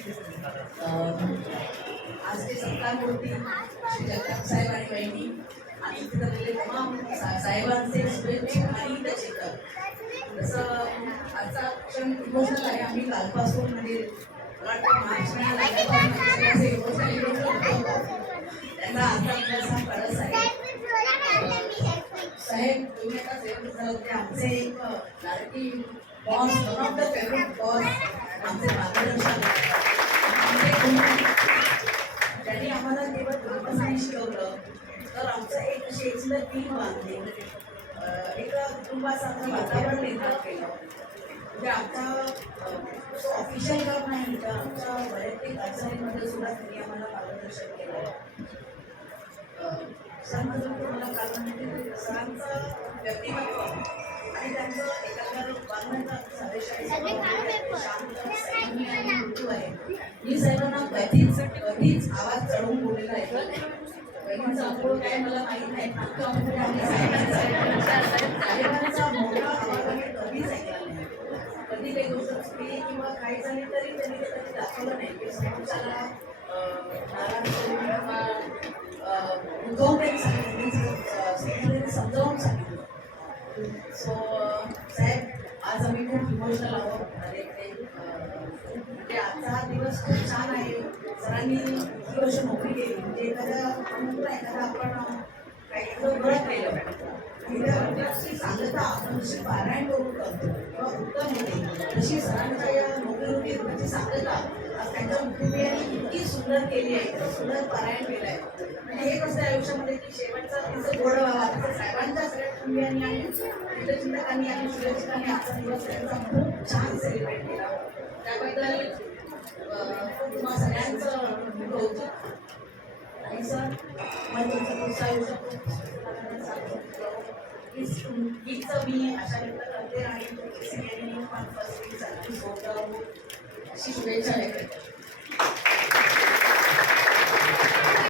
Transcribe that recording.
आज ते सत्कारमूर्ती श्री जगताप साहेब आणि बहिणी आणि इथे जमलेले तमाम साहेबांचे शुभेच्छुक आणि हितचिंतक. जसं आजचा क्षण इमोशनल आहे. आम्ही कालपासून म्हणजे मार्च त्यांना आता असा कळस आहे. साहेब तुम्ही आता फेवरेट झालं होते आमचे एक लाडकी boss, one of the favourite boss, आमचे मार्गदर्शन. त्यांनी आम्हाला केवळ काम नाही शिकवलं तर आमचं एक अशी एक सुद्धा टीम बांधली, एका कुटुंबाचं आमचं वातावरण निर्माण केलं. म्हणजे आमचा ऑफिशियल काम नाही तर आमच्या वैयक्तिक अडचणींमध्ये सुद्धा त्यांनी आम्हाला मार्गदर्शन केलं. सरांबद्दल तुम्हाला कारण म्हणजे सरांचं व्यक्तिमत्व आणि त्यांचं एखाद्या वागण्याचा संदेश आहे. शांत संयमी आणि मृत्यू आहे. मी साहेबांना कधीच आवाज चढवून बोललेला आहे. बहिणीचा अनुभव काय मला माहीत नाही. साहेबांचा मोठा आवाज आम्ही कधीच ऐकला नाही. कधी काही गोष्ट चुकली किंवा काही झाली तरी त्यांनी ते कधी दाखवलं नाही की समोरच्याला नाराज करून किंवा उगवून समजावून सांगितलं. सो साहेब आज आम्ही खूप इमोशनल आहोत. म्हणजे आजचा हा दिवस खूप छान आहे. सरांनी इतकी वर्ष नोकरी केली म्हणजे एखादा आपण काही ओळख केलं आणि सांगता आपण जशी पारायण करून करतो किंवा उत्तम होते तशी सरांच्या या नोकरी रुटीची सांगता आज त्यांच्या कुटुंबियांनी इतकी सुंदर केली आहे, सुंदर पारायण केलं आहे. म्हणजे हे कसं आयुष्यामध्ये की शेवटचा तिचं गोड व्हावा तसं साहेबांच्या सगळ्या कुटुंबियांनी आणि हितचिंतकांनी आणि शुभेच्छकांनी आजचा दिवस त्यांचा खूप छान सेलिब्रेट केला. त्याबद्दल तुम्हा सगळ्यांचं कौतुक. आणि सर मला तुमचा प्रोत्साह येऊ शकतो हीच मी आशा व्यक्त करते आणि अशी शुभेच्छा व्यक्त करते.